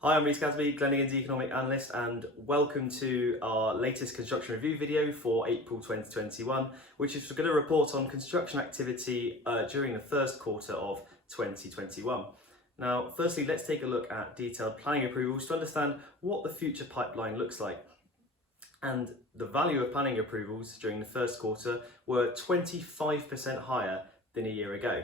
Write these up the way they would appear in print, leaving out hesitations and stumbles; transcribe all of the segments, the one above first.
Hi, I'm Reece Casby, Glenigan's Economic Analyst, and welcome to our latest construction review video for April 2021, which is going to report on construction activity during the first quarter of 2021. Now, firstly, let's take a look at detailed planning approvals to understand what the future pipeline looks like. And the value of planning approvals during the first quarter were 25% higher than a year ago.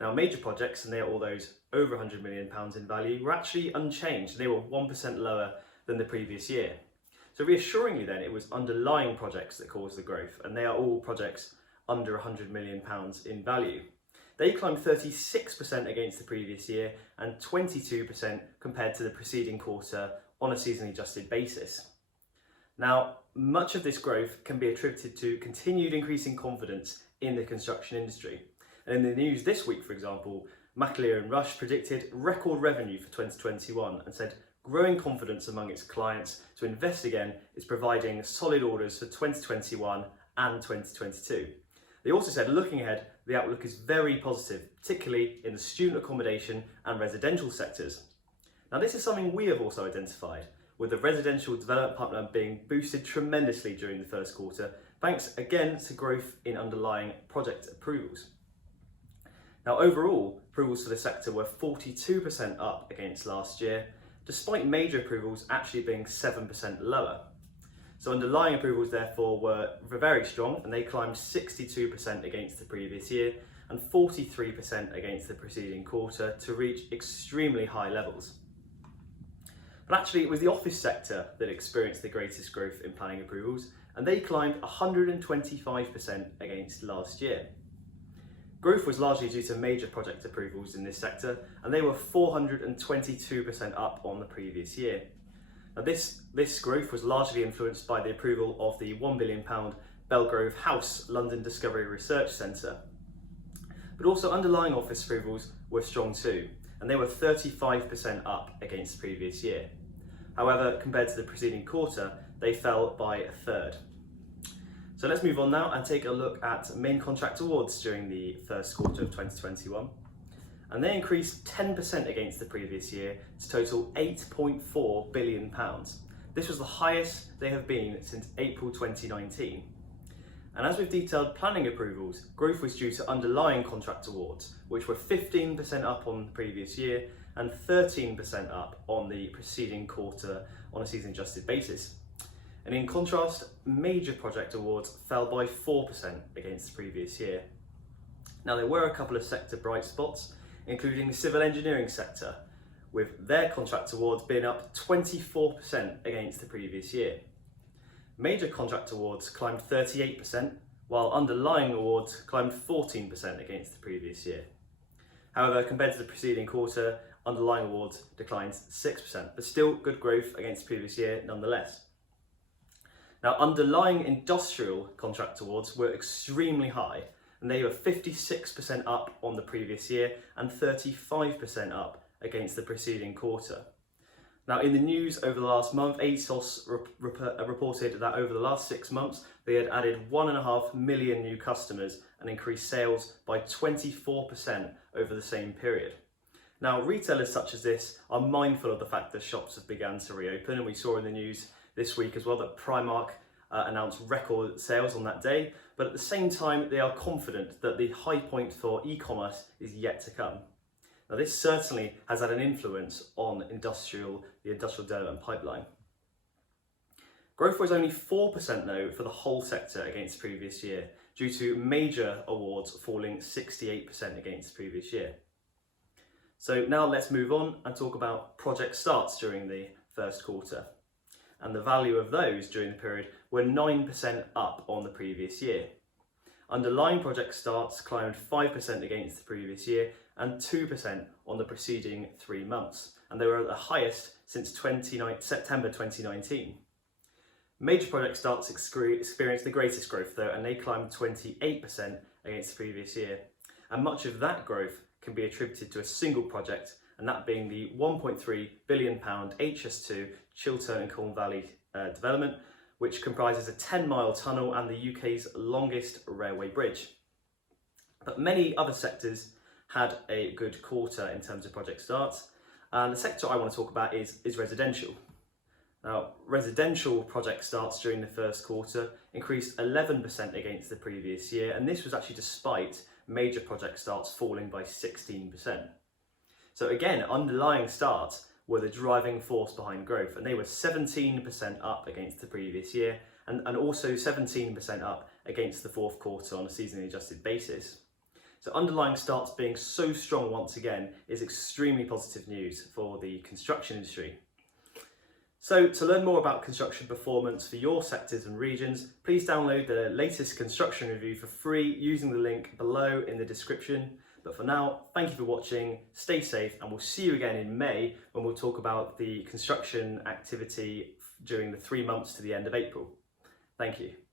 Now, major projects, and they're all those over £100 million in value, were actually unchanged. They were 1% lower than the previous year. So reassuringly then, it was underlying projects that caused the growth, and they are all projects under £100 million in value. They climbed 36% against the previous year and 22% compared to the preceding quarter on a seasonally adjusted basis. Now, much of this growth can be attributed to continued increasing confidence in the construction industry. And in the news this week, for example, McAleer and Rush predicted record revenue for 2021 and said growing confidence among its clients to invest again is providing solid orders for 2021 and 2022. They also said looking ahead, the outlook is very positive, particularly in the student accommodation and residential sectors. Now, this is something we have also identified, with the residential development pipeline being boosted tremendously during the first quarter, thanks again to growth in underlying project approvals. Now, overall, approvals for the sector were 42% up against last year, despite major approvals actually being 7% lower. So underlying approvals therefore were very strong, and they climbed 62% against the previous year and 43% against the preceding quarter to reach extremely high levels. But actually, it was the office sector that experienced the greatest growth in planning approvals, and they climbed 125% against last year. Growth was largely due to major project approvals in this sector, and they were 422% up on the previous year. Now, this growth was largely influenced by the approval of the £1 billion Belgrove House London Discovery Research Centre. But also underlying office approvals were strong too, and they were 35% up against the previous year. However, compared to the preceding quarter, they fell by a third. So let's move on now and take a look at main contract awards during the first quarter of 2021. And they increased 10% against the previous year to total £8.4 billion. This was the highest they have been since April 2019. And as with detailed planning approvals, growth was due to underlying contract awards, which were 15% up on the previous year and 13% up on the preceding quarter on a season adjusted basis. And in contrast, major project awards fell by 4% against the previous year. Now, there were a couple of sector bright spots, including the civil engineering sector, with their contract awards being up 24% against the previous year. Major contract awards climbed 38%, while underlying awards climbed 14% against the previous year. However, compared to the preceding quarter, underlying awards declined 6%, but still good growth against the previous year nonetheless. Now, underlying industrial contract awards were extremely high, and they were 56% up on the previous year and 35% up against the preceding quarter. Now, in the news over the last month, ASOS reported that over the last 6 months, they had added 1.5 million new customers and increased sales by 24% over the same period. Now, retailers such as this are mindful of the fact that shops have begun to reopen, and we saw in the news this week as well that Primark announced record sales on that day, but at the same time they are confident that the high point for e-commerce is yet to come. Now, this certainly has had an influence on the industrial development pipeline. Growth was only 4% though for the whole sector against the previous year, due to major awards falling 68% against the previous year. So now let's move on and talk about project starts during the first quarter. And the value of those during the period were 9% up on the previous year. Underlying project starts climbed 5% against the previous year and 2% on the preceding 3 months, and they were at the highest since September 2019. Major project starts experienced the greatest growth though, and they climbed 28% against the previous year. And much of that growth can be attributed to a single project, and that being the £1.3 billion HS2 Chiltern and Colne Valley development, which comprises a 10-mile tunnel and the UK's longest railway bridge. But many other sectors had a good quarter in terms of project starts, And the sector I want to talk about is residential. Now, residential project starts during the first quarter increased 11% against the previous year, and this was actually despite major project starts falling by 16%. So again, underlying starts were the driving force behind growth, and they were 17% up against the previous year, and also 17% up against the fourth quarter on a seasonally adjusted basis. So underlying starts being so strong once again is extremely positive news for the construction industry. So to learn more about construction performance for your sectors and regions, please download the latest construction review for free using the link below in the description. But for now, thank you for watching, stay safe, and we'll see you again in May when we'll talk about the construction activity during the 3 months to the end of April. Thank you.